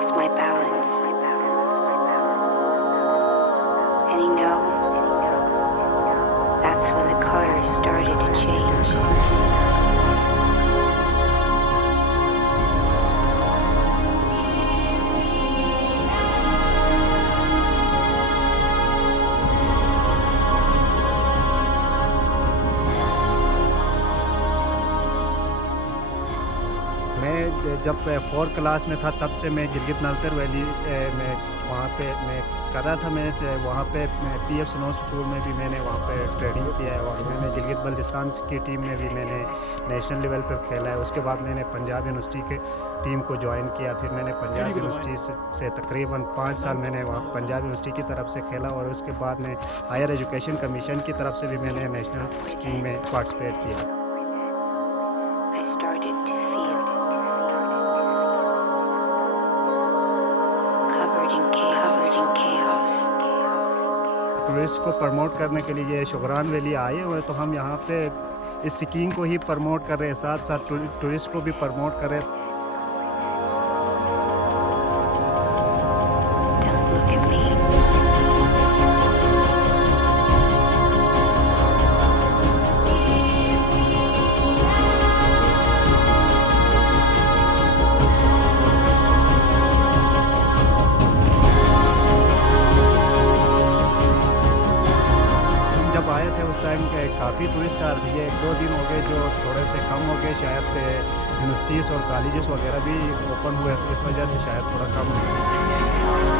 lost my balance. And you know, that's when the colors started to change. मैं जब 4th class में था तब से मैं गिलगित नल्तर वैली में वहाँ पे मैं कर रहा था। मैं वहाँ पे पीएफ स्नो स्कूल में भी मैंने वहाँ पे ट्रेनिंग किया है और मैंने गिलगित बल्तिस्तान की टीम में भी मैंने नेशनल लेवल पर खेला है। उसके बाद मैंने पंजाब यूनिवर्सिटी के टीम को ज्वाइन किया। फिर मैंने पंजाब यूनिवर्सिटी से तकरीबन 5 साल मैंने वहाँ पंजाब यूनिवर्सिटी की तरफ से खेला और उसके बाद में हायर एजुकेशन कमीशन की तरफ से भी मैंने नेशनल स्कीम में पार्टिसिपेट किया। I started to feel covered in chaos. Tourist को प्रमोट करने के लिए शुगरान वैली आए हुए तो हम यहाँ पे इस स्कीम को ही प्रमोट कर रहे हैं, साथ साथ टूरिस्ट को भी प्रमोट कर रहे हैं। Don't look at me. हम जब आए थे उस टाइम के काफ़ी टूरिस्ट आ रही है। 1-2 दिन हो गए जो थोड़े से कम हो गए, शायद यूनिवर्सिटीज़ और कॉलेजेस वगैरह भी ओपन हुए तो इस वजह से शायद थोड़ा कम हो गया।